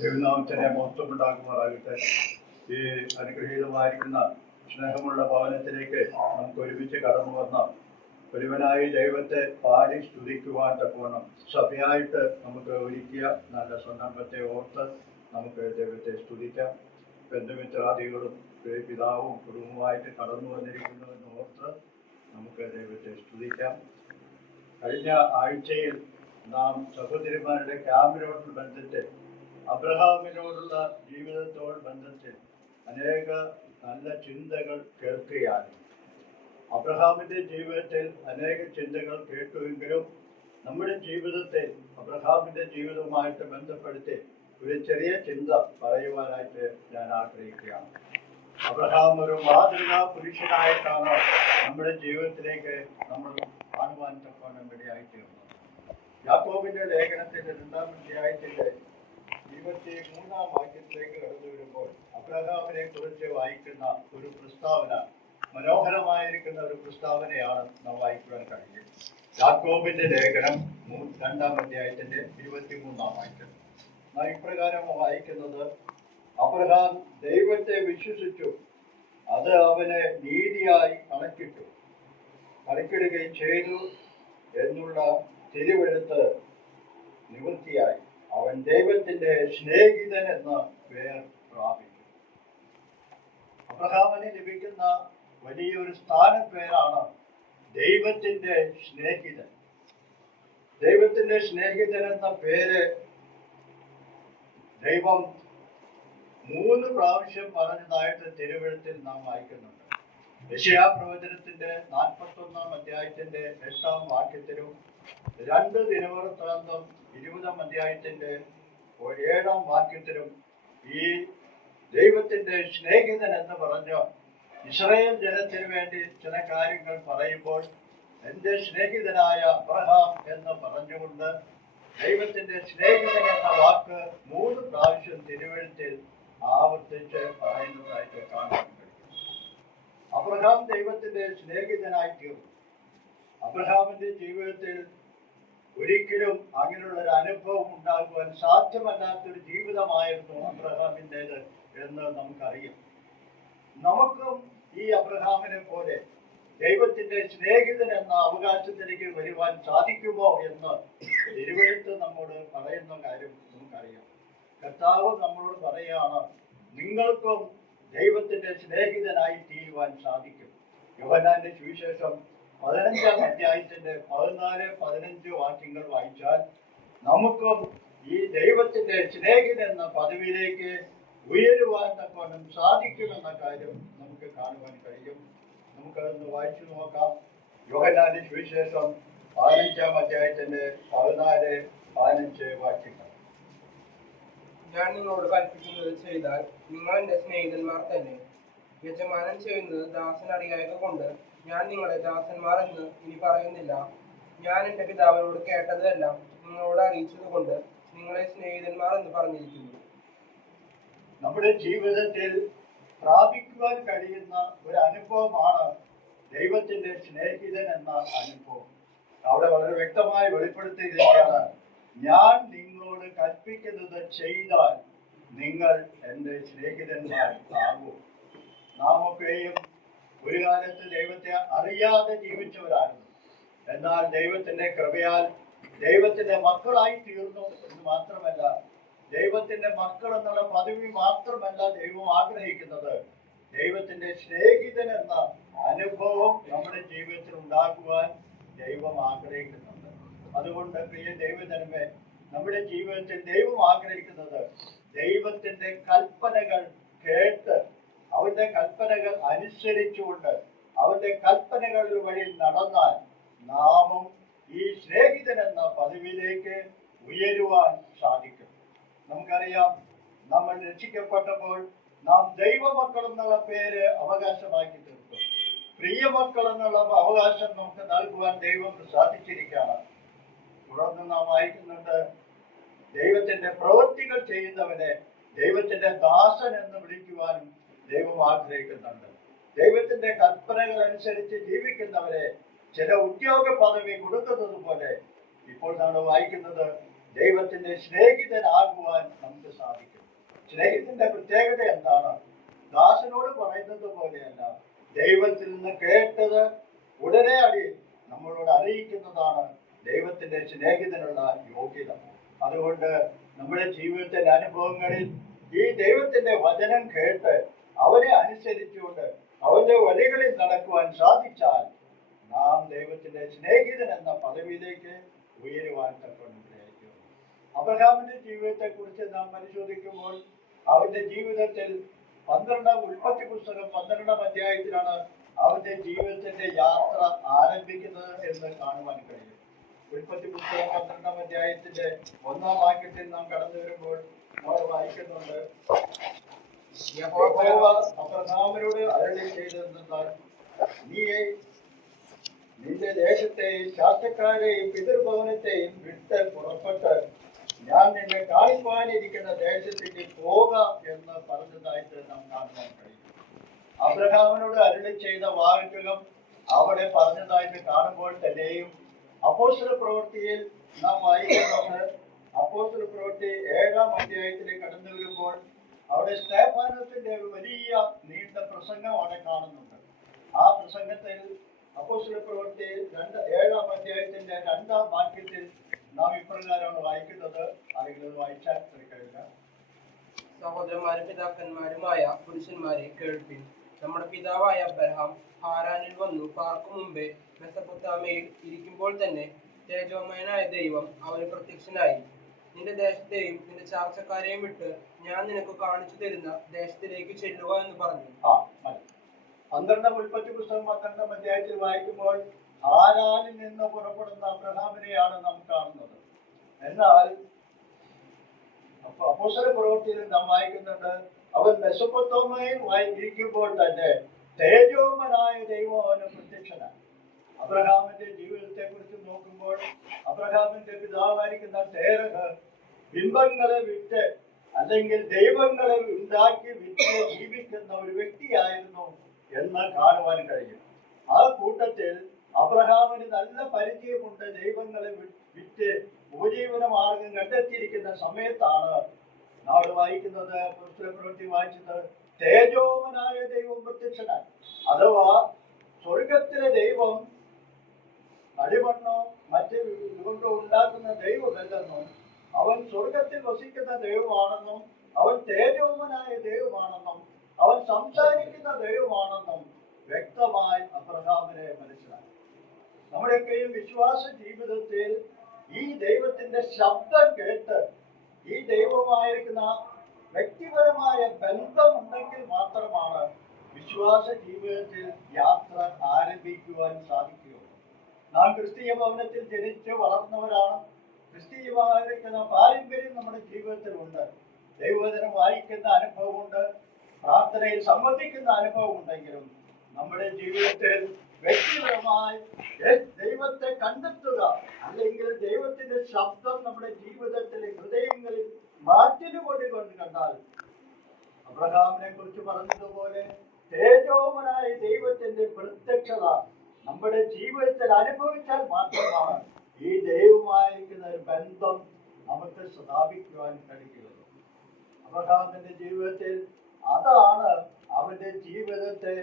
ദൈവനാമത്തിനെ മഹത്വമുണ്ടാക്കുമാറാകട്ടെ. ഈ അനുഗ്രഹീതമായിരിക്കുന്ന സ്നേഹമുള്ള ഭവനത്തിലേക്ക് നമുക്ക് ഒരുമിച്ച് കടന്നു വന്ന ഒരുവനായി ദൈവത്തെ പാടി സ്തുതിക്കുവാൻ തക്കവണ്ണം സഭയായിട്ട് നമുക്ക് ഒരുക്കിയ നല്ല സന്ദർഭത്തെ ഓർത്ത് നമുക്ക് ദൈവത്തെ സ്തുതിക്കാം. ബന്ധുമിത്രാദികളും പിതാവും കുടുംബമായിട്ട് കടന്നു വന്നിരിക്കുന്നുവെന്ന് ഓർത്ത് നമുക്ക് ദൈവത്തെ സ്തുതിക്കാം. കഴിഞ്ഞ ആഴ്ചയിൽ നാം സഹോദരിമാരുടെ ക്യാമ്പിനോട് ബന്ധത്തിൽ അബ്രഹാമിനോടുള്ള ജീവിതത്തോട് ബന്ധത്തിൽ അനേക നല്ല ചിന്തകൾ കേൾക്കുകയാണ്. അബ്രഹാമിന്റെ ജീവിതത്തിൽ അനേക ചിന്തകൾ കേട്ടുവെങ്കിലും നമ്മുടെ ജീവിതത്തിൽ അബ്രഹാമിന്റെ ജീവിതവുമായിട്ട് ബന്ധപ്പെടുത്തി ഒരു ചെറിയ ചിന്ത പറയുവാനായിട്ട് ഞാൻ ആഗ്രഹിക്കുകയാണ്. അബ്രഹാം ഒരു മാതൃകാ പുരുഷനായിട്ടാണ് നമ്മുടെ ജീവിതത്തിലേക്ക് നമ്മൾ കാണുവാൻ തക്കവണ്ണം ഇടയായിത്തീർന്നത്. യാക്കോബിന്റെ ലേഖനത്തിന്റെ 2-ാം അധ്യായത്തിന്റെ 23-ാം വാക്യത്തിലേക്ക് കടന്നു വരുമ്പോൾ അബ്രഹാമിനെ കുറിച്ച് വായിക്കുന്ന ഒരു പ്രസ്താവന, മനോഹരമായിരിക്കുന്ന ഒരു പ്രസ്താവനയാണ് നാം വായിക്കുവാൻ കഴിയും. യാക്കോബിന്റെ ലേഖനം 2-ാം അധ്യായത്തിന്റെ 23-ാം വാക്യം നാം ഇപ്രകാരം വായിക്കുന്നത്: അബ്രഹാം ദൈവത്തെ വിശ്വസിച്ചു, അത് അവന് നീതിയായി കണക്കിടുകയും ചെയ്തു എന്നുള്ള തിരുവെഴുത്ത് നിവൃത്തിയായി. അവൻ ദൈവത്തിന്റെ സ്നേഹിതൻ എന്ന പേർ പ്രാപിച്ചു. അബ്രഹാമിന് ലഭിക്കുന്ന വലിയൊരു സ്ഥാനപ്പേരാണ് ദൈവത്തിന്റെ സ്നേഹിതൻ. ദൈവത്തിന്റെ സ്നേഹിതൻ എന്ന പേര് ദൈവം 3 പ്രാവശ്യം പറഞ്ഞതായിട്ട് തിരുവെഴുത്തിൽ നാം വായിക്കുന്നുണ്ട്. യെശയ്യാ പ്രവചനത്തിന്റെ 41-ാം അധ്യായത്തിന്റെ 8-ാം വാക്യത്തിലും 2 ദിനവൃത്താന്തം 20-ാം അധ്യായത്തിന്റെ 7-ാം വാക്യത്തിലും ഈ ദൈവത്തിന്റെ സ്നേഹിതൻ എന്ന് പറഞ്ഞ ഇസ്രായേൽ ജനത്തിന് വേണ്ടി ചില കാര്യങ്ങൾ പറയുമ്പോൾ എന്റെ സ്നേഹിതനായ അബ്രഹാം എന്ന് പറഞ്ഞുകൊണ്ട് ദൈവത്തിന്റെ സ്നേഹിതൻ എന്ന വാക്ക് 3 പ്രാവശ്യം തിരുവെഴുത്തിൽ ആവർത്തിച്ച് പറയുന്നതായിട്ട് കാണാൻ കഴിയും. അബ്രഹാം ദൈവത്തിന്റെ സ്നേഹിതനായി തീർന്നു. അബ്രഹാമിന്റെ ജീവിതത്തിൽ ഒരിക്കലും അങ്ങനെയുള്ള ഒരു അനുഭവം ഉണ്ടാകുവാൻ സാധ്യമല്ലാത്തൊരു ജീവിതമായിരുന്നു അബ്രഹാമിൻ്റേത് എന്ന് നമുക്കറിയാം. നമുക്കും ഈ അബ്രഹാമിനെ പോലെ ദൈവത്തിന്റെ സ്നേഹിതൻ എന്ന അവകാശത്തിലേക്ക് വരുവാൻ സാധിക്കുമോ എന്ന് തിരുവെഴുത്ത് നമ്മോട് പറയുന്ന കാര്യം നമുക്കറിയാം. കർത്താവ് നമ്മളോട് പറയുകയാണ്, നിങ്ങൾക്കും ദൈവത്തിന്റെ സ്നേഹിതനായി തീരുവാൻ സാധിക്കും. യോഹന്നാന്റെ സുവിശേഷം 15-ാം അധ്യായത്തിന്റെ 14-15 വാക്യങ്ങൾ വായിച്ചാൽ നമുക്കും ഈ ദൈവത്തിന്റെ സ്നേഹിതൻ എന്ന പദവിയിലേക്ക് ഉയരുവാൻ തക്കവണ്ണം സാധിക്കുമെന്ന കാര്യം നമുക്ക് കാണുവാൻ കഴിയും. നമുക്കതൊന്ന് വായിച്ചു നോക്കാം. യോഹന്നാന്റെ സുവിശേഷം 15-ാം അധ്യായത്തിന്റെ 14-15 വാക്യങ്ങൾ. ഞാൻ നിങ്ങളോട് കൽപ്പിക്കുന്നത് ചെയ്താൽ നിങ്ങൾ എന്റെ സ്നേഹിതന്മാർ തന്നെ. യജമാനൻ ചെയ്യുന്നത് ദാസൻ അറിയായക കൊണ്ട് ഞാൻ നിങ്ങളെ ദാസന്മാർ എന്ന് ഇനി പറയുന്നില്ല. ഞാൻ എന്റെ പിതാവിനോട് കേട്ടതെല്ലാം നിങ്ങളോട് അറിയിച്ചത് കൊണ്ട് നിങ്ങളെ സ്നേഹിതന്മാർ എന്ന് പറഞ്ഞിരിക്കുന്നു. നമ്മുടെ ജീവിതത്തിൽ പ്രാപിക്കുവാൻ കഴിയുന്ന ഒരു അനുഭവമാണ് ദൈവത്തിന്റെ സ്നേഹിതൻ എന്ന അനുഭവം. അവിടെ വളരെ വ്യക്തമായി വെളിപ്പെടുത്തിയിരിക്കുകയാണ്, ഞാൻ നിങ്ങളോട് കൽപ്പിക്കുന്നത് ചെയ്താൽ നിങ്ങൾ എന്റെ സ്നേഹിതന്മാർ ആകും. നാമൊക്കെയും ഒരു കാലത്ത് ദൈവത്തെ അറിയാതെ ജീവിച്ചവരായിരുന്നു. എന്നാൽ ദൈവത്തിന്റെ കൃപയാൽ ദൈവത്തിന്റെ മക്കളായി തീർന്നു എന്ന് മാത്രമല്ല, ദൈവത്തിന്റെ മക്കൾ എന്നുള്ള പദവി മാത്രമല്ല ദൈവം ആഗ്രഹിക്കുന്നത്, ദൈവത്തിന്റെ സ്നേഹിതൻ എന്ന അനുഭവം നമ്മുടെ ജീവിതത്തിൽ ഉണ്ടാക്കുവാൻ ദൈവം ആഗ്രഹിക്കുന്നുണ്ട്. അതുകൊണ്ട് പ്രിയ ദൈവജനമേ, നമ്മുടെ ജീവിതത്തിൽ ദൈവം ആഗ്രഹിക്കുന്നത് ദൈവത്തിന്റെ കൽപ്പനകൾ കേട്ട് അവന്റെ കൽപ്പനകൾ അനുസരിച്ചുകൊണ്ട് അവന്റെ കൽപ്പനകൾ വഴി നടന്നാൽ നാമും ഈ സ്നേഹിതൻ എന്ന പദവിയിലേക്ക് ഉയരുവാൻ സാധിക്കും. നമുക്കറിയാം, നമ്മൾ രക്ഷിക്കപ്പെട്ടപ്പോൾ നാം ദൈവമക്കൾ എന്നുള്ള പേര് അവകാശമാക്കി തീർത്തു. പ്രിയമക്കൾ എന്നുള്ള അവകാശം നമുക്ക് നൽകുവാൻ ദൈവം സാധിച്ചിരിക്കുകയാണ്. തുടർന്ന് നാം വായിക്കുന്നുണ്ട്, ദൈവത്തിന്റെ പ്രവൃത്തികൾ ചെയ്യുന്നവനെ ദൈവത്തിന്റെ ദാസൻ എന്ന് വിളിക്കുവാനും ദൈവം ആഗ്രഹിക്കുന്നുണ്ട്. ദൈവത്തിന്റെ കൽപ്പനകൾ അനുസരിച്ച് ജീവിക്കുന്നവരെ ചില ഉദ്യോഗ പദവി കൊടുക്കുന്നത് പോലെ ഇപ്പോൾ നമ്മൾ വായിക്കുന്നത് ദൈവത്തിന്റെ സ്നേഹിതനാകുവാൻ നമുക്ക് സാധിക്കും. സ്നേഹിതന്റെ പ്രത്യേകത എന്താണ്? ദാസനോട് പറയുന്നത് പോലെയല്ല, ദൈവത്തിൽ നിന്ന് കേട്ടത് ഉടനെ നമ്മളോട് അറിയിക്കുന്നതാണ് ദൈവത്തിന്റെ സ്നേഹിതനുള്ള യോഗ്യത. അതുകൊണ്ട് നമ്മുടെ ജീവിതത്തിന്റെ അനുഭവങ്ങളിൽ ഈ ദൈവത്തിന്റെ വചനം കേട്ട് അവനെ അനുസരിച്ചുകൊണ്ട് അവന്റെ വഴികളിൽ നടക്കുവാൻ സാധിച്ചാൽ നാം ദൈവത്തിന്റെ സ്നേഹിതൻ എന്ന പദവിയിലേക്ക് ഉയരുവാൻ തക്കവണ്ണം. അബ്രഹാമിന്റെ ജീവിതത്തെ കുറിച്ച് നാം പരിശോധിക്കുമ്പോൾ അവന്റെ ജീവിതത്തിൽ ഉൽപ്പത്തി പുസ്തകം 12-ാം അധ്യായത്തിലാണ് അവന്റെ ജീവിതത്തിന്റെ യാത്ര ആരംഭിക്കുന്നത് എന്ന് കാണുവാൻ കഴിയും. ഉൽപ്പത്തി പുസ്തകം 12-ാം അധ്യായത്തിന്റെ 1-ാം വാക്യത്തിൽ നാം കടന്നു വരുമ്പോൾ നമ്മൾ വായിക്കുന്നുണ്ട്, യഹോവ അബ്രഹാമിനോട് അരുളി ചെയ്തതെന്നാൽ, നീ നിന്റെ ദേശത്തെയും ചാർച്ചക്കാരെയും പിതൃഭവനത്തെയും വിട്ട് പുറപ്പെട്ട് ഞാൻ നിന്നെ കാണിപ്പാനിരിക്കുന്ന ദേശത്തേക്ക് പോക എന്ന് പറഞ്ഞതായിട്ട് നാം കാണുവാൻ കഴിയും. അബ്രഹാമിനോട് അരുളി ചെയ്ത വാചകം അവിടെ പറഞ്ഞതായിട്ട് കാണുമ്പോൾ തന്നെയും അപ്പോസ്തല പ്രവൃത്തിയിൽ നാം വായിക്കുന്നത്, അപ്പോസ്തല പ്രവൃത്തി 7-ാം അധ്യായത്തിലേക്ക് കടന്നു വരുമ്പോൾ അവിടെ സ്തെഫാനോസിന്റെ ഒരു വലിയ നീണ്ട പ്രസംഗം അവിടെ കാണുന്നുണ്ട്. ആ പ്രസംഗത്തിൽ അപ്പോസ്തല പ്രവൃത്തി 7-ാം അധ്യായത്തിന്റെ 2-ാം വാക്യത്തിൽ നാം ഇപ്രകാരമാണ് വായിക്കുന്നത്. ആരെങ്കിലും വായിച്ചാൽ കഴിയില്ല. സഹോദരന്മാരും പിതാക്കന്മാരുമായ പുരുഷന്മാരെ കേൾപ്പിൻ. നമ്മുടെ പിതാവായ അബ്രഹാം ഹാരാനിൽ വന്നു പാർക്കും മുമ്പേ മെസൊപ്പൊത്താമിയയിൽ ഇരിക്കുമ്പോൾ തന്നെ തേജോമയനായ ദൈവം അവന് പ്രത്യക്ഷനായി. നിന്റെ ദേശത്തെയും നിന്റെ ചാർച്ചക്കാരെയും വിട്ട് ഞാൻ നിനക്ക് കാണിച്ചു തരുന്ന ദേശത്തിലേക്ക് ചെല്ലുക എന്ന് പറഞ്ഞു. 12-ാം ഉൽപ്പത്തി പുസ്തകം 12-ാം അധ്യായത്തിൽ വായിക്കുമ്പോൾ ഹാരാനിൽ നിന്ന് പുറപ്പെടുന്ന അബ്രഹാമിനെയാണ് നാം കാണുന്നത്. എന്നാൽ അപ്പോസ്തല പ്രവൃത്തിയിൽ നാം വായിക്കുന്നുണ്ട്, അവൻ മെസൊപ്പൊത്താമിയയിൽ ഇരിക്കുമ്പോൾ തന്നെ തേജോമനായ ദൈവം അവന് പ്രത്യക്ഷനായി. അബ്രഹാമിന്റെ ജീവിതത്തെ കുറിച്ച് നോക്കുമ്പോൾ അബ്രഹാമിന്റെ പിതാവായിരിക്കുന്ന തേരഹ് ബിംബങ്ങളെ വിറ്റ് അല്ലെങ്കിൽ ദൈവങ്ങളെ ഉണ്ടാക്കി വിറ്റ് ജീവിക്കുന്ന ഒരു വ്യക്തിയായിരുന്നു എന്ന് കാണുവാൻ കഴിയും. ആ കൂട്ടത്തിൽ അബ്രഹാമിന് നല്ല പരിചയമുണ്ട്. ദൈവങ്ങളെ വിറ്റ് ഉപജീവന മാർഗം കണ്ടെത്തിയിരിക്കുന്ന സമയത്താണ് നാം വായിക്കുന്നത്, പ്രവൃത്തി വായിച്ചത്, തേജോമനായ ദൈവം പ്രത്യക്ഷനായി. അഥവാ സ്വർഗത്തിലെ ദൈവം അടിമണ്ണോ മറ്റ് ഇതുകൊണ്ടോ ഉണ്ടാക്കുന്ന ദൈവമല്ലെന്നും അവൻ സ്വർഗത്തിൽ വസിക്കുന്ന ദൈവമാണെന്നും അവൻ തേജോമനായ ദൈവമാണെന്നും അവൻ സംസാരിക്കുന്ന ദൈവമാണെന്നും വ്യക്തമായി അബ്രഹാമിനെ മനസ്സിലാക്കി. നമ്മുടെയൊക്കെയും വിശ്വാസ ജീവിതത്തിൽ ഈ ദൈവത്തിന്റെ ശബ്ദം കേട്ട് ഈ ദൈവമായിരിക്കുന്ന വ്യക്തിപരമായ ബന്ധമുണ്ടെങ്കിൽ മാത്രമാണ് വിശ്വാസ ജീവിതത്തിൽ യാത്ര ആരംഭിക്കുവാൻ സാധിക്കുകയുള്ളൂ. നാം ക്രിസ്തീയ ഭവനത്തിൽ ജനിച്ച് വളർന്നവരാണ്. ക്രിസ്തീയമായിരിക്കുന്ന പാരമ്പര്യം നമ്മുടെ ജീവിതത്തിൽ ഉണ്ട്. ദൈവവചനം വായിക്കുന്ന അനുഭവമുണ്ട്, പ്രാർത്ഥനയിൽ സംബന്ധിക്കുന്ന അനുഭവം ഉണ്ടെങ്കിലും നമ്മുടെ ജീവിതത്തിൽ വ്യക്തിപരമായി ദൈവത്തെ കണ്ടെത്തുക അല്ലെങ്കിൽ ദൈവത്തിന്റെ ശബ്ദം നമ്മുടെ ജീവിതത്തിലെ ഹൃദയങ്ങളിൽ മാറ്റിനുകൊണ്ട് കണ്ടാൽ അബ്രഹാമിനെ കുറിച്ച് പറഞ്ഞതുപോലെ തേജോമനായ ദൈവത്തിന്റെ പ്രത്യക്ഷത നമ്മുടെ ജീവിതത്തിൽ അനുഭവിച്ചാൽ മാത്രമാണ് ഈ ദൈവമായിരിക്കുന്ന ഒരു ബന്ധം നമുക്ക് സ്ഥാപിക്കുവാൻ കഴിയുന്നത്. അബ്രഹാമിന്റെ ജീവിതത്തിൽ അതാണ് അവന്റെ ജീവിതത്തെ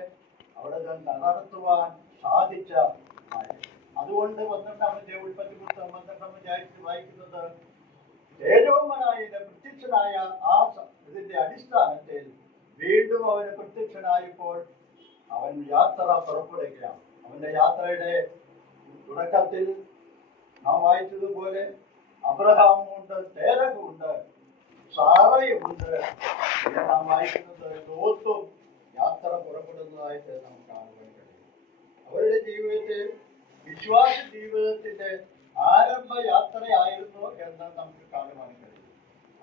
അവിടെ നടത്തുവാൻ സാധിച്ച കാര്യം. അതുകൊണ്ട് 12-ാം ഉൽപ്പത്തി പുസ്തകം 12-ാം അധ്യായത്തിൽ വായിക്കുന്നത്, തേജോമനായ പ്രത്യക്ഷനായ ഇതിന്റെ അടിസ്ഥാനത്തിൽ വീണ്ടും അവന് പ്രത്യക്ഷനായപ്പോൾ അവൻ യാത്ര പുറപ്പെടുകയാണ്. അവന്റെ യാത്രയുടെ തുടക്കത്തിൽ നാം വായിച്ചതുപോലെ അബ്രഹാമുണ്ട്, തേരഹുണ്ട്, സാറയുമുണ്ട്. നാം വായിക്കുന്നത് ലോത്തും യാത്ര പുറപ്പെടുന്നതായിട്ട് നമുക്ക് കാണുവാൻ കഴിയും. അവരുടെ ജീവിതത്തിൽ വിശ്വാസ ജീവിതത്തിന്റെ ആരംഭ യാത്രയായിരുന്നു എന്ന് നമുക്ക് കാണുവാൻ കഴിയും.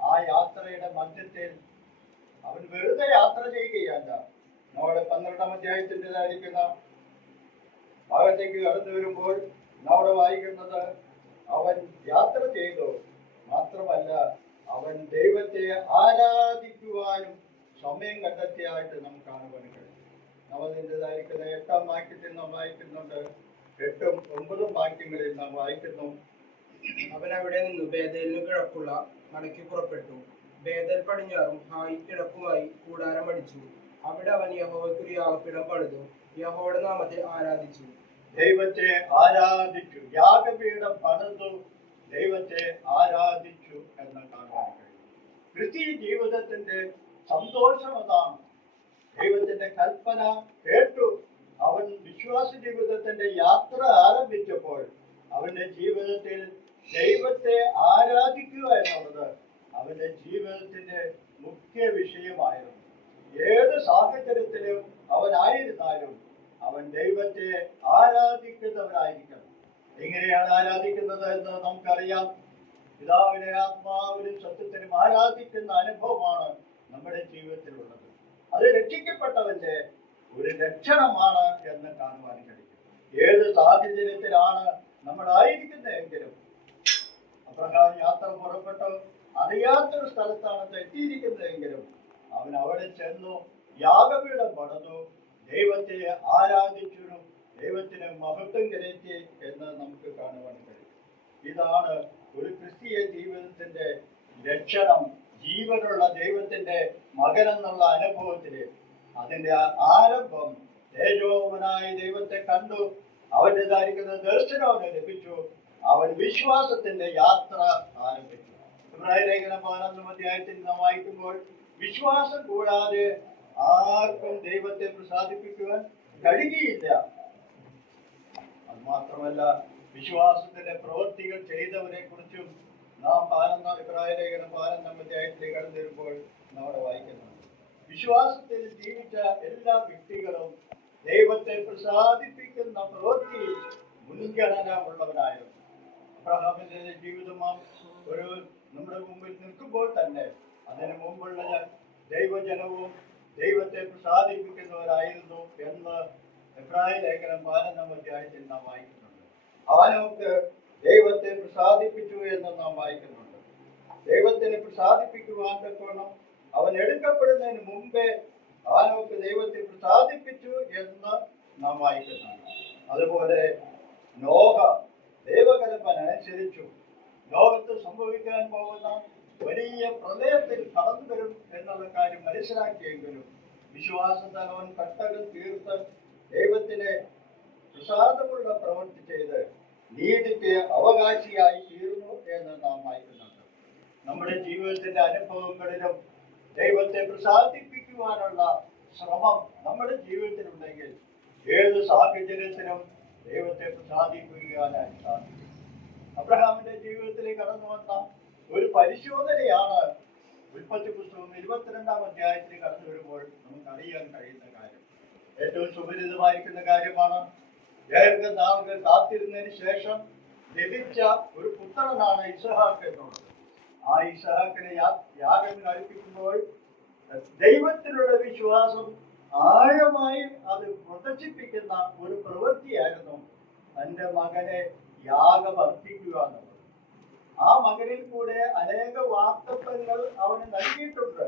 ആ യാത്രയുടെ മധ്യത്തിൽ അവൻ വെറുതെ യാത്ര ചെയ്യുകയല്ല. നമ്മുടെ 12-ാം അധ്യായത്തിൻ്റെതായിരിക്കുന്ന ഭാഗത്തേക്ക് കടന്നു വരുമ്പോൾ നമ്മുടെ വായിക്കുന്നത്, അവൻ യാത്ര ചെയ്തു മാത്രമല്ല അവൻ ദൈവത്തെ ആരാധിക്കുവാനും സമയം കണ്ടെത്തിയായിട്ട് നമുക്ക് കാണുവാൻ കഴിയും. നവതിൻ്റെതായിരിക്കുന്ന 8-ാം വാക്യത്തിൽ നാം വായിക്കുന്നുണ്ട്. 8-ഉം 9-ഉം വാക്യങ്ങളിൽ നാം വായിക്കുന്നു, അവൻ അവിടെ നിന്ന് ബേഥേലിനു കിഴക്കുള്ള മലയ്ക്ക് പുറപ്പെട്ടു. ബേഥേൽ പടിഞ്ഞാറും ഹായി കിഴക്കുമായി കൂടാരം അടിച്ചു. അവിടെ അവൻ യഹോവയ്ക്കൊരു യാഗപീഠം പണിതു യഹോവയുടെ നാമത്തിൽ ആരാധിച്ചു. ദൈവത്തെ ആരാധിച്ചു, യാഗപീഠം പണിതു ദൈവത്തെ ആരാധിച്ചു എന്ന് കാണാൻ കഴിയും. ക്രിസ്തീയ ജീവിതത്തിന്റെ സന്തോഷം അതാണ്. ദൈവത്തിന്റെ കൽപ്പന കേട്ടു അവൻ വിശ്വാസ ജീവിതത്തിന്റെ യാത്ര ആരംഭിച്ചപ്പോൾ അവന്റെ ജീവിതത്തിൽ ദൈവത്തെ ആരാധിക്കുക എന്നുള്ളത് അവന്റെ ജീവിതത്തിന്റെ മുഖ്യ വിഷയമായിരുന്നു. ഏത് സാഹചര്യത്തിലും അവനായിരുന്നാലും അവൻ ദൈവത്തെ ആരാധിക്കുന്നവനായിരിക്കണം. എങ്ങനെയാണ് ആരാധിക്കുന്നത് എന്ന് നമുക്കറിയാം. പിതാവിനെ ആത്മാവിനും സത്യത്തിനും ആരാധിക്കുന്ന അനുഭവമാണ് നമ്മുടെ ജീവിതത്തിലുള്ളത്. അത് രക്ഷിക്കപ്പെട്ടവന്റെ ഒരു ലക്ഷണമാണ് എന്ന് കാണുവാൻ കഴിയും. ഏത് സാഹചര്യത്തിലാണ് നമ്മളായിരിക്കുന്നതെങ്കിലും, അബ്രഹാം യാത്ര പുറപ്പെട്ടു അറിയാത്തൊരു സ്ഥലത്താണ് എത്തിയിരിക്കുന്നതെങ്കിലും അവൻ അവിടെ ചെന്നു യാഗപീഠം പണിതു ദൈവത്തെ ആരാധിച്ചു, ദൈവത്തിന് മഹത്വം കരയറ്റി എന്ന് നമുക്ക് കാണുവാൻ കഴിയും. ഇതാണ് ഒരു ക്രിസ്തീയ ജീവിതത്തിന്റെ ലക്ഷണം. ജീവനുള്ള ദൈവത്തിന്റെ മകനെന്നുള്ള അനുഭവത്തില് അതിന്റെ ആരംഭം തേജോമനായ ദൈവത്തെ കണ്ടു, അവൻ്റെതായിരിക്കുന്ന ദർശനം അവന് ലഭിച്ചു, അവൻ വിശ്വാസത്തിന്റെ യാത്ര ആരംഭിച്ചു. ഇബ്രാഹിലേഖനം 11 അധ്യായത്തിൽ നാം വായിക്കുമ്പോൾ വിശ്വാസം കൂടാതെ ആർക്കും ദൈവത്തെ പ്രസാദിപ്പിക്കുവാൻ കഴിയുകയില്ല. അത് മാത്രമല്ല, വിശ്വാസത്തിന്റെ പ്രവൃത്തികൾ ചെയ്തവരെ കുറിച്ചും നാം ഇബ്രാഹിലേഖനം 11 അധ്യായത്തിൽ കടന്നു വരുമ്പോൾ നമ്മൾ വായിക്കുന്നുണ്ട്. വിശ്വാസത്തിൽ ജീവിച്ച എല്ലാ വ്യക്തികളും ദൈവത്തെ പ്രസാദിപ്പിക്കുന്ന പ്രവൃത്തിയിൽ മുൻഗണന ഉള്ളവരായിരുന്നു. അബ്രഹാമിന്റെ ജീവിതം ഒരു നമ്മുടെ മുമ്പിൽ നിൽക്കുമ്പോൾ തന്നെ അതിനു മുമ്പുള്ള ദൈവജനവും ദൈവത്തെ പ്രസാദിപ്പിക്കുന്നവരായിരുന്നു എന്ന് ഇബ്രാഹിലേഖനം 11 അധ്യായത്തിൽ നാം വായിക്കുന്നുണ്ട്. അവനൊക്കെ ദൈവത്തെ പ്രസാദിപ്പിച്ചു എന്ന് നാം വായിക്കുന്നുണ്ട്. ദൈവത്തിനെ പ്രസാദിപ്പിക്കുവാൻ തക്കവണ്ണം അവൻ എടുക്കപ്പെടുന്നതിന് മുമ്പേ അവനൊക്കെ ദൈവത്തെ പ്രസാദിപ്പിച്ചു എന്ന് നാം വായിക്കുന്നുണ്ട്. അതുപോലെ നോഹ ദൈവകൽപ്പന അനുസരിച്ചു. ലോകത്ത് സംഭവിക്കാൻ പോകുന്ന വലിയ പ്രളയത്തിൽ കടന്നു വരും എന്നുള്ള കാര്യം മനസ്സിലാക്കിയെങ്കിലും വിശ്വാസത്താൽ അവൻ കട്ടകൾ തീർത്ത് ദൈവത്തിന് പ്രസാദമുള്ള പ്രവൃത്തി ചെയ്ത് നീതിക്ക് അവകാശിയായി തീർന്നു എന്ന് നാം വായിക്കുന്നുണ്ട്. നമ്മുടെ ജീവിതത്തിന്റെ അനുഭവങ്ങളിലും ദൈവത്തെ പ്രസാദിപ്പിക്കുവാനുള്ള ശ്രമം നമ്മുടെ ജീവിതത്തിലുണ്ടെങ്കിൽ ഏത് സാഹചര്യത്തിലും ദൈവത്തെ പ്രസാദിപ്പിക്കുവാനായി സാധിക്കും. അബ്രഹാമിന്റെ ജീവിതത്തിലേക്ക് കടന്നു വന്ന ഒരു പരിശോധനയാണ് ഉൽപ്പത്തി പുസ്തകം 22 അധ്യായത്തിൽ കടന്നു വരുമ്പോൾ നമുക്ക് അറിയാൻ കഴിയുന്ന കാര്യം. ഏറ്റവും സുപരിചിതമായിരിക്കുന്ന കാര്യമാണ്. ദീർഘനാളുകൾ കാത്തിരുന്നതിന് ശേഷം ലഭിച്ച ഒരു പുത്രനാണ് ഇസഹാക്ക് എന്നുള്ളത്. ആ ഇസഹാക്കിനെ യാഗം കഴിപ്പിക്കുമ്പോൾ ദൈവത്തിലുള്ള വിശ്വാസം ആഴമായി അത് പ്രദർശിപ്പിക്കുന്ന ഒരു പ്രവൃത്തിയായിരുന്നു തന്റെ മകനെ യാഗമർപ്പിക്കുക എന്നുള്ളത്. ആ മകനിൽ കൂടെ അനേക വാഗ്ദത്തങ്ങൾ അവന് നൽകിയിട്ടുണ്ട്.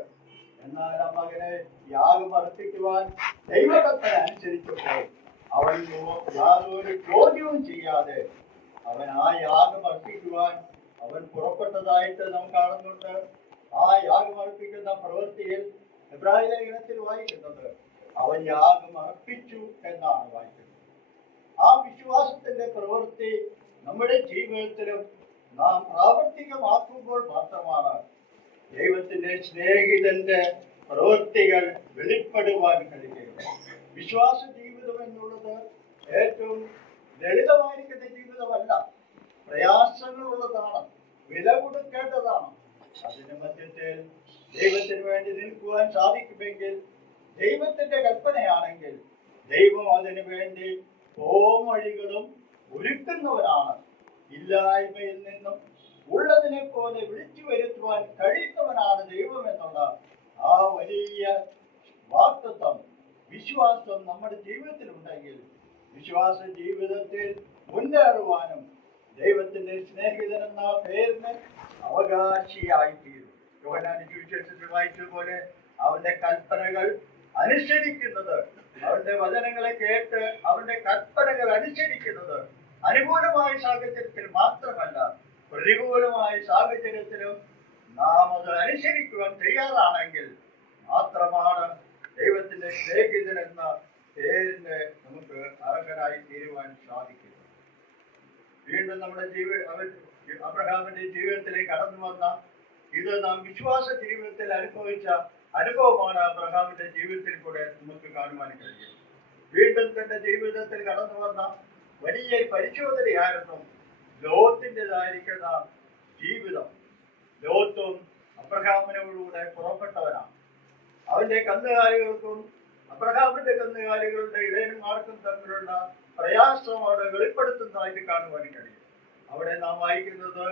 എന്നാൽ ആ മകനെ യാഗമർപ്പിക്കുവാൻ ദൈവകൽപ്പന അനുസരിച്ചപ്പോൾ അവൻ യാതൊരു ചോദ്യവും ചെയ്യാതെ അവൻ ആ യാഗമർപ്പിക്കുവാൻ അവൻ പുറപ്പെട്ടതായിട്ട് നാം കാണുന്നുണ്ട്. ആ യാഗമർപ്പിക്കുന്ന പ്രവൃത്തിയിൽ ഇബ്രാഹിലേഖനത്തിൽ വായിക്കുന്നത് അവൻ യാഗമർപ്പിച്ചു എന്നാണ് വായിക്കുന്നത്. ആ വിശ്വാസത്തിന്റെ പ്രവൃത്തി നമ്മുടെ ജീവിതത്തിലും നാം പ്രാവർത്തികമാക്കുമ്പോൾ മാത്രമാണ് ദൈവത്തിന്റെ സ്നേഹിതന്റെ പ്രവൃത്തികൾ വെളിപ്പെടുവാൻ കഴിയുക. വിശ്വാസ ജീവിതം എന്നുള്ളത് ഏറ്റവും ലളിതമായിരിക്കുന്ന ജീവിതമല്ല, പ്രയാസങ്ങളുള്ളതാണ്, വില കൊടുക്കേണ്ടതാണ്. അതിന്റെ മധ്യത്തിൽ ദൈവത്തിന് വേണ്ടി നിൽക്കുവാൻ സാധിക്കുമെങ്കിൽ, ദൈവത്തിന്റെ കൽപ്പനയാണെങ്കിൽ ദൈവം അതിനു വേണ്ടി പോംവഴികളും ഒരുക്കുന്നവരാണ്. ഇല്ലായ്മയിൽ നിന്നും ഉള്ളതിനെ പോലെ വിളിച്ചു വരുത്തുവാൻ കഴിയുന്നവനാണ് ദൈവം എന്നുള്ള ആ വലിയ വാഗ്ദത്തം, വിശ്വാസം നമ്മുടെ ജീവിതത്തിൽ ഉണ്ടെങ്കിൽ വിശ്വാസ ജീവിതത്തിൽ മുന്നേറുവാനും ദൈവത്തിന്റെ സ്നേഹിതൻ എന്ന പേരിന് അവകാശിയായി തീരും. യോഹന്നാന്റെ സുവിശേഷത്തിൽ വായിച്ചതുപോലെ അവന്റെ കൽപ്പനകൾ അനുസരിക്കുന്നത്, അവന്റെ വചനങ്ങളെ കേട്ട് അവന്റെ കൽപ്പനകൾ അനുസരിക്കുന്നത് അനുകൂലമായ സാഹചര്യത്തിൽ മാത്രമല്ല, പ്രതികൂലമായ സാഹചര്യത്തിലും നാം അത് അനുസരിക്കുവാൻ തയ്യാറാണെങ്കിൽ മാത്രമാണ് ദൈവത്തിന്റെ സ്നേഹിതൻ എന്ന പേരിന് നമുക്ക് അർഹരായി തീരുവാൻ സാധിക്കും. വീണ്ടും നമ്മുടെ അബ്രഹാമിന്റെ ജീവിതത്തിലേക്ക് കടന്നു വന്ന ഇത് നാം വിശ്വാസ ജീവിതത്തിൽ അനുഭവിച്ച അനുഭവമാണ് അബ്രഹാമിന്റെ ജീവിതത്തിൽ കൂടെ നമുക്ക് കാണുവാൻ കഴിയും. വീണ്ടും തന്റെ ജീവിതത്തിൽ കടന്നു വന്ന വലിയ പരിശോധനയായിരുന്നു ലോത്തിൻ്റെതായിരിക്കുന്ന ജീവിതം. ലോത്തും അബ്രഹാമിനോടുകൂടെ പുറപ്പെട്ടവനാണ്. അവന്റെ കന്നുകാലികൾക്കും അബ്രഹാമിന്റെ കന്നുകാലികളുടെ ഇടയന്മാർക്കും തമ്മിലുള്ള പ്രയാസം അവിടെ വെളിപ്പെടുത്തുന്നതായിട്ട് കാണുവാൻ കഴിയും. അവിടെ നാം വായിക്കുന്നത്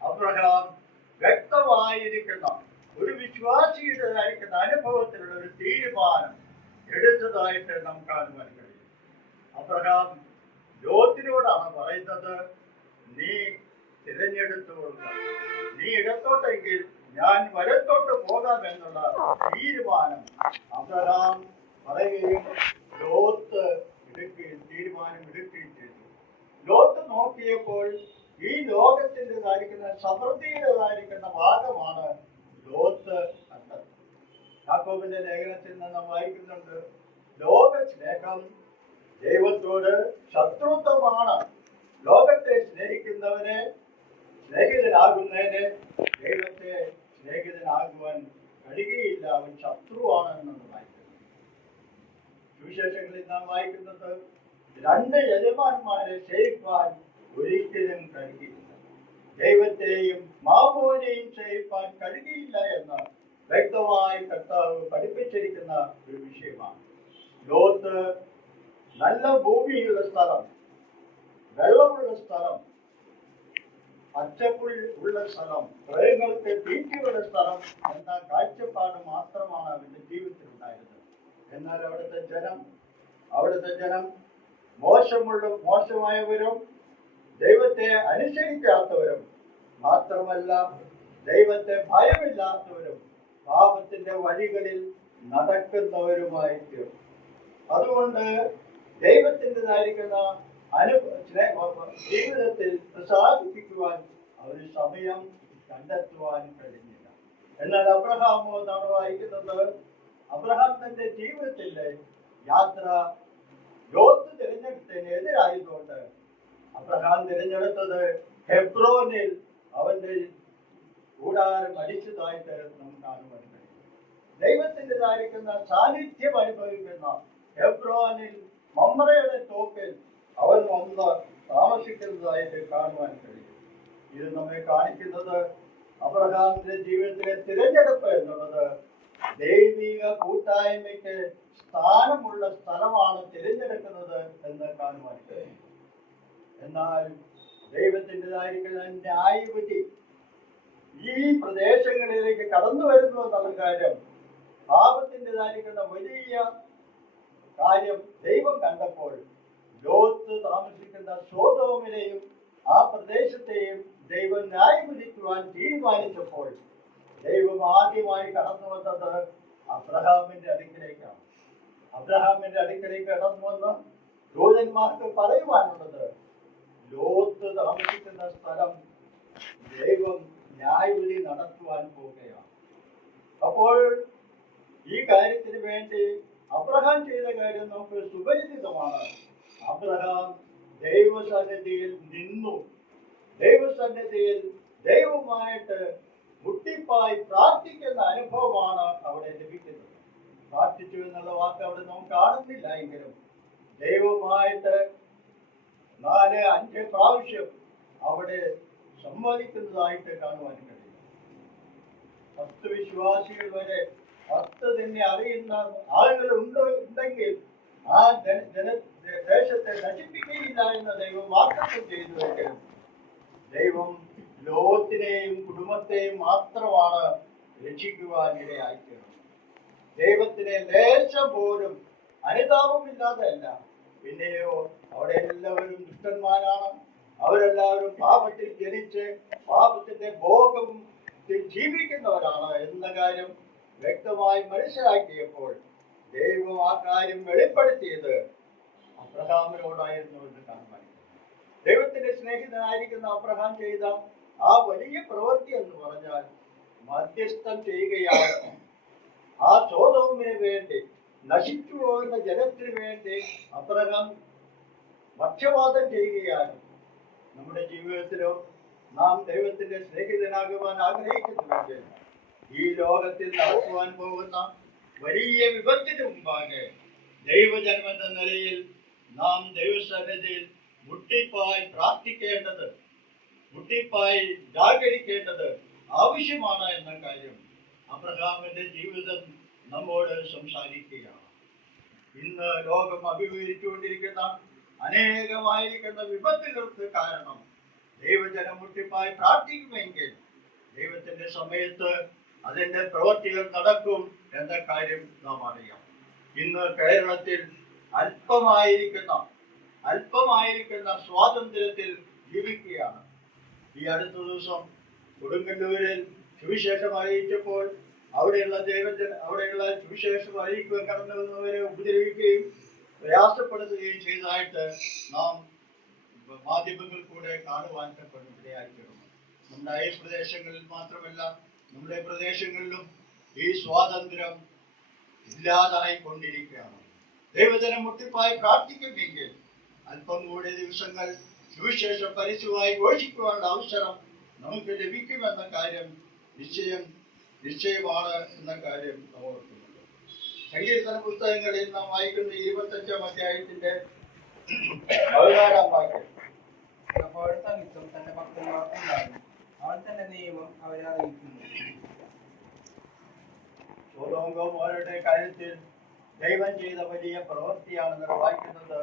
അബ്രഹാം വ്യക്തമായിരിക്കുന്ന ഒരു വിശ്വാസിയുടേതായിരിക്കുന്ന അനുഭവത്തിലുള്ള ഒരു തീരുമാനം എടുത്തതായിട്ട് നാം കാണുവാൻ കഴിയും. അബ്രഹാം ലോത്തിനോടാണ് പറയുന്നത്, നീ തിരഞ്ഞെടുത്തു കൊള്ളുക, നീ ഇടത്തോട്ടെങ്കിൽ ഞാൻ വലത്തോട്ട് പോകാമെന്നുള്ള തീരുമാനം അബ്രഹാം പറയുകയും ലോത്ത് തീരുമാനം എടുക്കുകയും ചെയ്തു. ലോത്ത് നോക്കിയപ്പോൾ ഈ ലോകത്തിൻ്റെതായിരിക്കുന്ന സമൃദ്ധിയുടേതായിരിക്കുന്ന ഭാഗമാണ് ലോത്ത് കണ്ടത്. യാക്കോബിന്റെ ലേഖനത്തിൽ നിന്ന് നാം വായിക്കുന്നുണ്ട്, ലോക സ്നേഹം ദൈവത്തോട് ശത്രുത്വമാണ്. ലോകത്തെ സ്നേഹിക്കുന്നവനെ സ്നേഹിതനാകുന്നതിന് ദൈവത്തെ സ്നേഹിതനാകുവാൻ കഴിയുകയില്ല, അവൻ ശത്രുവാണ് എന്നത് വായിക്കുന്നത്. സുവിശേഷങ്ങളിൽ നാം വായിക്കുന്നത്, രണ്ട് യജമാന്മാരെ സേവിപ്പാൻ ഒരിക്കലും കഴിയില്ല, ദൈവത്തെയും മാമോനെയും സേവിപ്പാൻ കഴിയില്ല എന്ന് വ്യക്തമായി കർത്താവ് പഠിപ്പിച്ചിരിക്കുന്ന ഒരു വിഷയമാണ്. ലോത്ത് നല്ല ഭൂമിയുള്ള സ്ഥലം, വെള്ളമുള്ള സ്ഥലം, പച്ചപ്പുൽ ഉള്ള സ്ഥലം, മൃഗങ്ങൾക്ക് തീറ്റയുള്ള സ്ഥലം എന്ന കാഴ്ചപ്പാട് മാത്രമാണ് അവന്റെ ജീവിതത്തിൽ ഉണ്ടായിരുന്നത്. എന്നാൽ അവിടുത്തെ ജനം മോശമായവരും ദൈവത്തെ അനുസരിക്കാത്തവരും മാത്രമല്ല ദൈവത്തെ ഭയമില്ലാത്തവരും പാപത്തിന്റെ വഴികളിൽ നടക്കുന്നവരുമായി തീർന്നു. അതുകൊണ്ട് ദൈവത്തിൻ്റെതായിരിക്കുന്ന ജീവിതത്തിൽ പ്രസാദിപ്പിക്കുവാൻ ഒരു സമയം കണ്ടെത്തുവാൻ കഴിഞ്ഞില്ല. എന്നാൽ അബ്രഹാമോ നാം വായിക്കുന്നത്, അബ്രഹാം തന്റെ ജീവിതത്തിലെ യാത്ര ലോത്ത് തിരഞ്ഞെടുത്തതിന് എതിരായതുകൊണ്ട് അബ്രഹാം തിരഞ്ഞെടുത്തത് ഹെബ്രോനിൽ അവന്റെ കൂടാരം അടിച്ചതായിട്ട് നമുക്ക് കാണുവാൻ കഴിയും. ദൈവത്തിൻ്റെതായിരിക്കുന്ന സാന്നിധ്യം അനുഭവിക്കുന്ന ഹെബ്രോനിൽ മമ്രയുടെ തോപ്പിൽ അവൻ വന്ന് താമസിക്കുന്നതായിട്ട് കാണുവാൻ കഴിയും. ഇത് നമ്മെ കാണിക്കുന്നത് അബ്രഹാമിന്റെ ജീവിതത്തിലെ തിരഞ്ഞെടുപ്പ് എന്നുള്ളത് ദൈവിക കൂട്ടായ്മയ്ക്ക് സ്ഥാനമുള്ള സ്ഥലമാണ് തിരഞ്ഞെടുക്കുന്നത് എന്ന് കാണുവാൻ കഴിയും. എന്നാൽ ദൈവത്തിൻ്റെതായിരിക്കുന്ന ന്യായവിധി ഈ പ്രദേശങ്ങളിലേക്ക് കടന്നു വരുന്നു എന്നുള്ള കാര്യം, പാപത്തിൻ്റെതായിരിക്കുന്ന വലിയ കാര്യം ദൈവം കണ്ടപ്പോൾ ലോത്ത് താമസിക്കുന്ന സോദോമിനെയും ആ പ്രദേശത്തെയും ദൈവം ന്യായം വിധിക്കുവാൻ തീരുമാനിച്ചപ്പോൾ ദൈവം ആദ്യമായി കടന്നു വന്നത് അബ്രഹാമിന്റെ അടുക്കിലേക്കാണ്. അബ്രഹാമിന്റെ അടുക്കിലേക്ക് കടന്നു വന്ന് ദൂതന്മാർക്ക് പറയുവാനുള്ളത്, ലോത്ത് താമസിക്കുന്ന സ്ഥലം ദൈവം ന്യായവിധി നടത്തുവാൻ പോവുകയാണ്. അപ്പോൾ ഈ കാര്യത്തിന് വേണ്ടി അബ്രഹാം ചെയ്ത കാര്യം നമുക്ക് സുപരിചിതമാണ്. അബ്രഹാം ദൈവസന്നിധിയിൽ നിന്നു, ദൈവസന്നിധിയിൽ ദൈവവുമായിട്ട് മുട്ടിപ്പായി പ്രാർത്ഥിക്കുന്ന അനുഭവമാണ് അവിടെ ലഭിക്കുന്നത്. പ്രാർത്ഥിച്ചു എന്നുള്ള വാക്ക് അവിടെ നാം കാണുന്നില്ല എങ്കിലും ദൈവവുമായിട്ട് 4-5 പ്രാവശ്യം അവിടെ സംവദിക്കുന്നതായിട്ട് കാണുവാൻ കഴിയും. 10 വിശ്വാസികൾ വരെ 10 തന്നെ അറിയുന്ന ആളുകൾ ഉണ്ടെങ്കിൽ ആ ദേശത്തെ നശിപ്പിക്കുകയില്ല എന്ന് ദൈവം വാഗ്ദത്തം ചെയ്തുവെങ്കിലും ദൈവം ലോത്തിനെയും കുടുംബത്തെയും മാത്രമാണ് രക്ഷിക്കുവാൻ ഇടയായിത്തീർന്നത്. ദൈവത്തിനെ ലേശം പോലും അനുതാപമില്ലാതെ അല്ല. പിന്നെയോ അവിടെ എല്ലാവരും ദുഷ്ടന്മാരാണ്, അവരെല്ലാവരും പാപത്തിൽ ജനിച്ച് പാപത്തിന്റെ ഭോഗത്തിൽ ജീവിക്കുന്നവരാണ് എന്ന കാര്യം വ്യക്തമായി മനസ്സിലാക്കിയപ്പോൾ ദൈവം ആ കാര്യം വെളിപ്പെടുത്തിയത് അബ്രഹാമിനോടായിരുന്നു എന്ന് കാണുവാൻ. ദൈവത്തിന്റെ സ്നേഹിതനായിരിക്കുന്ന അബ്രഹാം ചെയ്ത ആ വലിയ പ്രവൃത്തി എന്ന് പറഞ്ഞാൽ മധ്യസ്ഥം ചെയ്യുകയാണ്. ആ സോദോമിന് വേണ്ടി, നശിച്ചു പോകുന്ന ജനത്തിന് വേണ്ടി അബ്രഹാം പക്ഷപാതം ചെയ്യുകയാണ്. നമ്മുടെ ജീവിതത്തിലോ നാം ദൈവത്തിന്റെ സ്നേഹിതനാകുവാൻ ആഗ്രഹിക്കുന്നുവെങ്കിൽ ഈ ലോകത്തിൽ നടക്കുവാൻ പോകുന്ന വലിയ വിപത്തിന് മുമ്പാകെ ദൈവജനമെന്ന നിലയിൽ നാം ദൈവസന്നിധിയിൽ മുട്ടിപ്പായി പ്രാർത്ഥിക്കേണ്ടത്, മുട്ടിപ്പായി ജാഗരിക്കേണ്ടത് ആവശ്യമാണ് എന്ന കാര്യം അബ്രഹാമിന്റെ ജീവിതം നമ്മോട് സംസാരിക്കുകയാണ്. ഇന്ന് ലോകം അഭിമുഖീകരിച്ചുകൊണ്ടിരിക്കുന്ന അനേകമായിരിക്കുന്ന വിപത്തുകൾക്ക് കാരണം ദൈവജനം മുട്ടിപ്പായി പ്രാർത്ഥിക്കുമെങ്കിൽ ദൈവത്തിന്റെ സമയത്ത് അതിന്റെ പ്രവൃത്തികൾ നടക്കും എന്ന കാര്യം നാം അറിയാം. ഇന്ന് കേരളത്തിൽ അല്പമായിരിക്കുന്ന സ്വാതന്ത്ര്യത്തിൽ ജീവിക്കുകയാണ്. ഈ അടുത്ത ദിവസം കൊടുങ്ങല്ലൂരിൽ സുവിശേഷം അറിയിച്ചപ്പോൾ അവിടെയുള്ള സുവിശേഷം അറിയിക്കുവാൻ കടന്നു വന്നവരെ ഉപദ്രവിക്കുകയും പ്രയാസപ്പെടുത്തുകയും ചെയ്തതായിട്ട് നാം മാധ്യമങ്ങളിൽ കൂടെ കാണുവാൻ ഇടയായിത്തീർന്നു. നമ്മുടെ അയൽ പ്രദേശങ്ങളിൽ മാത്രമല്ല, നമ്മുടെ പ്രദേശങ്ങളിലും ഈ സ്വാതന്ത്ര്യം ഇല്ലാതായി കൊണ്ടിരിക്കുകയാണ്. ദൈവജനം മുട്ടിപ്പായി പ്രാർത്ഥിക്കുമെങ്കിൽ അല്പം കൂടെ ദിവസങ്ങൾ സുവിശേഷം പരസ്യമായി ഘോഷിക്കുവാനുള്ള അവസരം നമുക്ക് ലഭിക്കുമെന്ന കാര്യം നിശ്ചയമാണ് എന്ന കാര്യം നാം ഓർക്കുന്നുണ്ട്. സങ്കീർത്തന പുസ്തകങ്ങളിൽ നാം വായിക്കുന്ന 25-ാം അധ്യായത്തിന്റെ 16-ാം വാക്യം, തന്റെ ഭക്തന്മാർക്കുണ്ടാകും, അവൻ തന്റെ നിയമം അവരെ അറിയിക്കുന്നു. സൊദോം ഗൊമോരയുടെ കാര്യത്തിൽ ദൈവം ചെയ്ത വലിയ പ്രവൃത്തിയാണ് വായിക്കുന്നത്.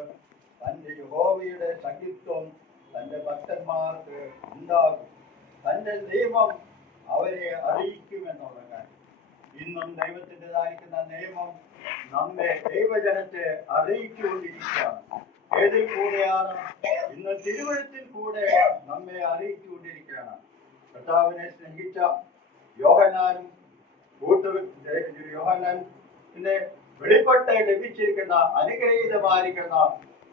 തന്റെ യഹോവയുടെ സഖിത്വം തന്റെ ഭക്തന്മാർക്ക് ഉണ്ടാകും, തന്റെ നിയമം അവരെ അറിയിക്കുമെന്നുള്ള കാര്യം. ഇന്നും ദൈവത്തിൻ്റെതായിരിക്കുന്ന നിയമം നമ്മെ, ദൈവജനത്തെ അറിയിച്ചുകൊണ്ടിരിക്കുകയാണ്. ഏതിൽ കൂടെയാണ്? ഇന്ന് തിരുവഴുത്തിൽ കൂടെ നമ്മെ അറിയിച്ചുകൊണ്ടിരിക്കുകയാണ്. കർത്താവിനെ സ്നേഹിച്ച യോഹന്നാനും യോഹന്നാന്റെ വെളിപ്പെട്ട് ലഭിച്ചിരിക്കുന്ന അനുഗ്രഹീതമായിരിക്കുന്ന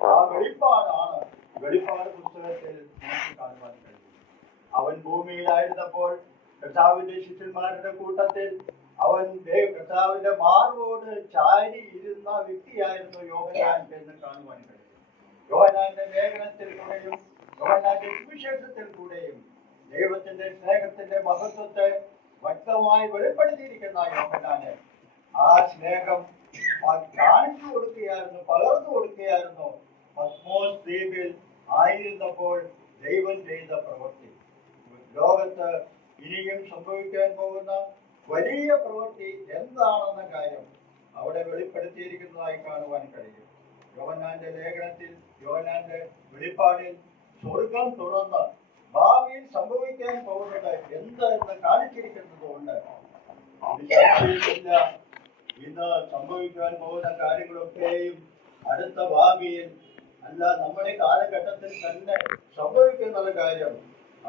ആ വെളിപ്പാടാണ് വെളിപ്പാട് പുസ്തകത്തിൽ നമുക്ക് കാണുവാൻ കഴിയും. അവൻ ഭൂമിയിലായിരുന്നപ്പോൾ കർത്താവിന്റെ ശിഷ്യന്മാരുടെ കൂട്ടത്തിൽ അവൻ കർത്താവിന്റെ മാർവോട് ചാരി ഇരുന്ന വ്യക്തിയായിരുന്നു യോഹന്നാൻ എന്ന് കാണുവാൻ കഴിയും. യോഹന്നാന്റെ ലേഖനത്തിൽ കൂടെയും യോഹന്നാന്റെ സുവിശേഷത്തിൽ കൂടെയും ദൈവത്തിന്റെ സ്നേഹത്തിന്റെ മഹത്വത്തെ വ്യക്തമായി വെളിപ്പെടുത്തിയിരിക്കുന്ന യോഹന്നാന് ആ സ്നേഹം കാണിച്ചു കൊടുക്കുകയായിരുന്നു, പകർന്നു കൊടുക്കുകയായിരുന്നു. പത്മോസ് ദ്വീപിൽ ആയിരുന്നപ്പോൾ ദൈവം ചെയ്ത പ്രവൃത്തി, ലോകത്ത് ഇനിയും സംഭവിക്കാൻ പോകുന്ന വലിയ പ്രവൃത്തി എന്താണെന്ന കാര്യം അവിടെ വെളിപ്പെടുത്തിയിരിക്കുന്നതായി കാണുവാൻ കഴിയും. യോഹന്നാന്റെ ലേഖനത്തിൽ, യോഹന്നാന്റെ വെളിപ്പാടിൽ സ്വർഗം തുറന്ന് ഭാവിയിൽ സംഭവിക്കാൻ പോകുന്നത് എന്ത് എന്ന് കാണിച്ചിരിക്കുന്നതുകൊണ്ട് ഇന്ന് സംഭവിക്കാൻ പോകുന്ന കാര്യങ്ങളൊക്കെയും അടുത്ത ഭാവിയിൽ അല്ല, നമ്മുടെ കാലഘട്ടത്തിൽ തന്നെ സംഭവിക്കുന്ന കാര്യം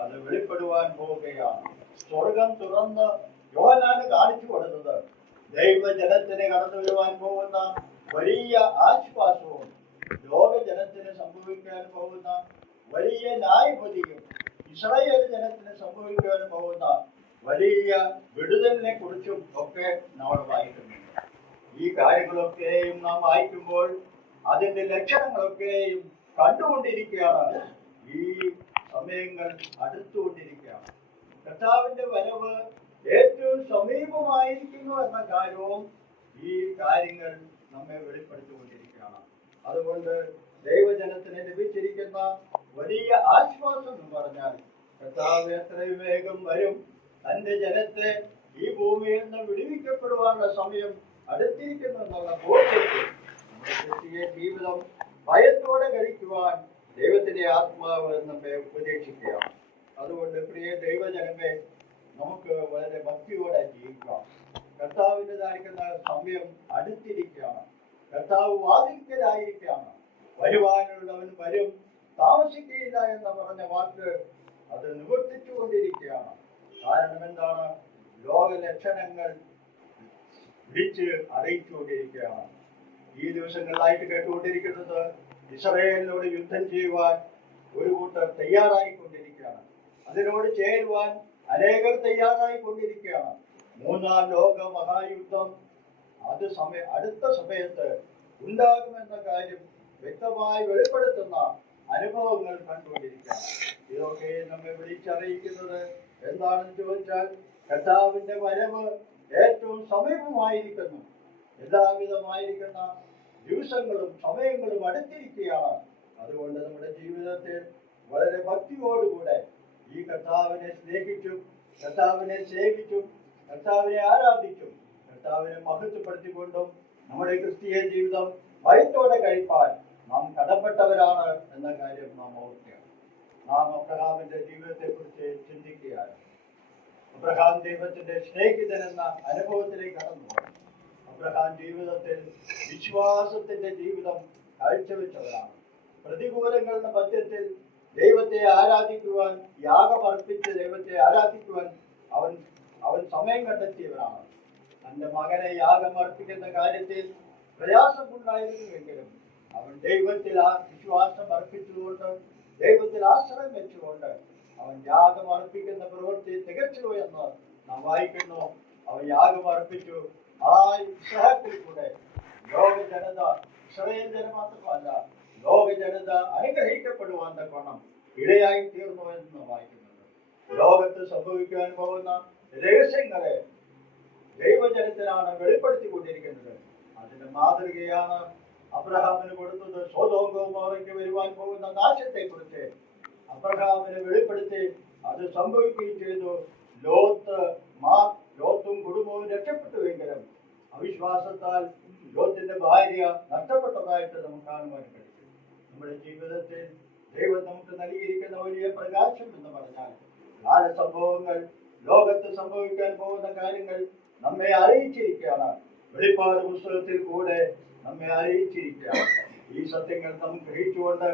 അത് വെളിപ്പെടുവാൻ പോവുകയാണ്. സ്വർഗം തുറന്ന് യോഹന്നാന് കാണിച്ചു കൊടുത്തത് ദൈവജനത്തിന് കടന്നു വരുവാൻ പോകുന്ന വലിയ ആശ്വാസവും ലോകജനത്തിന് സംഭവിക്കാൻ പോകുന്ന വലിയ ന്യായവിധിയും ഇസ്രായേൽ ജനത്തിന് സംഭവിക്കാൻ പോകുന്ന വലിയ വിടുതലിനെ കുറിച്ചും ഒക്കെ നമ്മൾ വായിക്കുന്നുണ്ട്. ഈ കാര്യങ്ങളൊക്കെയും നാം വായിക്കുമ്പോൾ അതിന്റെ ലക്ഷണങ്ങളൊക്കെയും കണ്ടുകൊണ്ടിരിക്കുകയാണ്. ഈ സമയങ്ങൾ അടുത്തുകൊണ്ടിരിക്കുകയാണ്. കർത്താവിന്റെ വരവ് ഏറ്റവും സമീപമായിരിക്കുന്നു എന്ന കാര്യവും ഈ കാര്യങ്ങൾ നമ്മെ വെളിപ്പെടുത്തിക്കൊണ്ടിരിക്കുകയാണ്. അതുകൊണ്ട് ദൈവജനത്തിന് ലഭിച്ചിരിക്കുന്ന വലിയ ആശ്വാസം എന്ന് പറഞ്ഞാൽ കർത്താവ് എത്രയും വേഗം വരും, തന്റെ ജനത്തെ ഈ ഭൂമിയിൽ നിന്ന് വിടുവിക്കപ്പെടുവാനുള്ള സമയം അടുത്തിരിക്കുന്നു എന്നുള്ള ബോധ്യത്തിൽ നമ്മുടെ ക്രിസ്തീയ ജീവിതം ഭയത്തോടെ കഴിക്കുവാൻ ദൈവത്തിന്റെ ആത്മാവ് നമ്മെ ഉപദേശിക്കുകയാണ്. അതുകൊണ്ട് പ്രിയ ദൈവജനമേ, നമുക്ക് വളരെ ഭക്തിയോടെ ജീവിക്കാം. കർത്താവിൻ്റെതായിരിക്കുന്ന സമയം അടുത്തിരിക്കുകയാണ്. കർത്താവ് വാതിൽക്കലായിരിക്കുകയാണ്. വരുവാനുള്ളവൻ വരും, താമസിക്കുകയില്ല എന്ന് പറഞ്ഞ വാക്ക് അത് നിവർത്തിച്ചുകൊണ്ടിരിക്കുകയാണ്. കാരണം എന്താണ്? ലോക ലക്ഷണങ്ങൾ വിളിച്ച് അറിയിച്ചുകൊണ്ടിരിക്കുകയാണ്. ഈ ദിവസങ്ങളിലായിട്ട് കേട്ടുകൊണ്ടിരിക്കുന്നത് ഇസ്രായേലിനോട് യുദ്ധം ചെയ്യുവാൻ ഒരു കൂട്ടർ തയ്യാറായിക്കൊണ്ടിരിക്കുകയാണ്. അതിനോട് ചേരുവാൻ അനേകർ തയ്യാറായി കൊണ്ടിരിക്കുകയാണ്. മൂന്നാം ലോക മഹായുദ്ധം അടുത്ത സമയത്ത് ഉണ്ടാകുമെന്ന കാര്യം വ്യക്തമായി വെളിപ്പെടുത്തുന്ന അനുഭവങ്ങൾ കണ്ടുകൊണ്ടിരിക്കുകയാണ്. ഇതൊക്കെ നമ്മെ വിളിച്ചറിയിക്കുന്നത് എന്താണെന്ന് ചോദിച്ചാൽ, കർത്താവിന്റെ വരവ് ഏറ്റവും സമീപമായിരിക്കുന്നു. എല്ലാവിധമായിരിക്കുന്ന ദിവസങ്ങളും സമയങ്ങളും അടുത്തിരിക്കുകയാണ്. അതുകൊണ്ട് നമ്മുടെ ജീവിതത്തിൽ വളരെ ഭക്തിയോടുകൂടെ ഈ കർത്താവിനെ സ്നേഹിച്ചും കർത്താവിനെ സേവിച്ചും കർത്താവിനെ ആരാധിച്ചും കർത്താവിനെ മഹത്വപ്പെടുത്തിക്കൊണ്ടും നമ്മുടെ ക്രിസ്തീയ ജീവിതം ഭയത്തോടെ കഴിപ്പാൻ നാം കടപ്പെട്ടവരാണ് എന്ന കാര്യം നാം ഓർക്കുകയാണ്. നാം അബ്രഹാമിന്റെ ജീവിതത്തെ കുറിച്ച് ചിന്തിക്കുകയാണ്. അബ്രഹാം ദൈവത്തിന്റെ സ്നേഹിതൻ എന്ന അനുഭവത്തിലേക്ക് കടന്നു. അബ്രഹാം ജീവിതത്തിൽ വിശ്വാസത്തിന്റെ ജീവിതം കാഴ്ചവെച്ചവരാണ്. പ്രതികൂലങ്ങളുടെ മധ്യത്തിൽ ദൈവത്തെ ആരാധിക്കുവാൻ, യാഗമർപ്പിച്ച് ദൈവത്തെ ആരാധിക്കുവാൻ അവൻ സമയം കണ്ടെത്തിയവരാണ്. തന്റെ മകനെ യാഗമർപ്പിക്കുന്ന കാര്യത്തിൽ പ്രയാസമുണ്ടായിരുന്നുവെങ്കിലും അവൻ ദൈവത്തിൽ ആ വിശ്വാസം അർപ്പിച്ചുകൊണ്ട്, ദൈവത്തിൽ ആശ്രയം വെച്ചുകൊണ്ട് അവൻ യാഗമർപ്പിക്കുന്ന പ്രവൃത്തി തികച്ചു എന്ന് നാം വായിക്കുന്നു. അവൻ യാഗമർപ്പിച്ചു. ആ ഉത്സാഹത്തിൽ കൂടെ ലോക ജനത, ഇസ്രായേൽ ജനം മാത്രമല്ല, ലോക ജനത അനുഗ്രഹിക്കപ്പെടുവാൻ തക്കവണ്ണം ഇടയായി തീർന്നു എന്ന് വായിക്കുന്നുണ്ട്. ലോകത്ത് സംഭവിക്കാൻ പോകുന്ന രഹസ്യങ്ങളെ ദൈവജനത്തിനാണ് വെളിപ്പെടുത്തിക്കൊണ്ടിരിക്കുന്നത്. അതിന്റെ മാതൃകയാണ് അബ്രഹാമിന് കൊടുത്തത്. സൊദോം ഗൊമോറയ്ക്ക് വരുവാൻ പോകുന്ന നാശത്തെ കുറിച്ച് അബ്രഹാമിന് വെളിപ്പെടുത്തി അത് സംഭവിക്കുകയും ചെയ്തു. ലോത്തും കുടുംബവും രക്ഷപ്പെട്ടുവെങ്കിലും അവിശ്വാസത്താൽ ലോത്തിന്റെ ഭാര്യ നഷ്ടപ്പെട്ടതായിട്ട് നമുക്ക് കാണുവാൻ കഴിയും. നമ്മുടെ ജീവിതത്തിൽ ദൈവം നമുക്ക് നൽകിയിരിക്കുന്ന വലിയ പ്രകാശം എന്ന് പറഞ്ഞാൽ കാലസംഭവങ്ങൾ, ലോകത്ത് സംഭവിക്കാൻ പോകുന്ന കാര്യങ്ങൾ നമ്മെ അറിയിച്ചിരിക്കുകയാണ്. വെളിപ്പാട് പുസ്തകത്തിൽ കൂടെ നമ്മെ അറിയിച്ചിരിക്കുകയാണ്. ഈ സത്യങ്ങൾ നാം ഗ്രഹിച്ചുകൊണ്ട്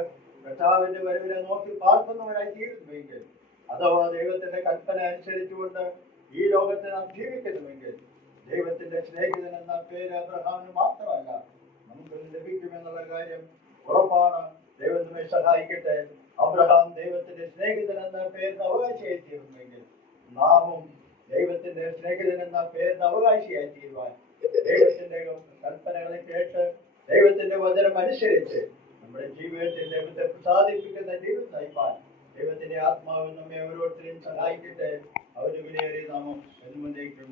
കർത്താവിന്റെ വരവിനെ നോക്കി പാർക്കുന്നവരായി തീരുന്നുവെങ്കിൽ, അഥവാ ദൈവത്തിന്റെ കൽപ്പന അനുസരിച്ചുകൊണ്ട് ഈ ലോകത്തെ നാം ജീവിക്കുന്നുവെങ്കിൽ, ദൈവത്തിന്റെ സ്നേഹിതൻ എന്ന പേര് അബ്രഹാമിന് മാത്രമല്ല നമുക്ക് ലഭിക്കുമെന്നുള്ള കാര്യം ഉറപ്പാണ്. ദൈവം നമ്മെ സഹായിക്കട്ടെ. അബ്രഹാം ദൈവത്തിന്റെ സ്നേഹിതൻ എന്ന പേരിന് അവകാശിയായി തീരുന്നുവെങ്കിൽ, നാമും ദൈവത്തിന്റെ സ്നേഹിതൻ എന്ന പേരിന് അവകാശിയായി തീരുവാൻ ദൈവത്തിന്റെ കൽപ്പനകളെ കേട്ട് ദൈവത്തിന്റെ വചനം അനുസരിച്ച് നമ്മുടെ ജീവിതത്തിൽ ദൈവത്തെ പ്രസാദിപ്പിക്കുന്ന ജീവിതം നയിപ്പാൻ ദൈവത്തിന്റെ ആത്മാവ് നമ്മെ ഓരോരുത്തരെയും സഹായിക്കട്ടെ. അവന് വിലയേറിയ നാമം എന്നുമേക്കും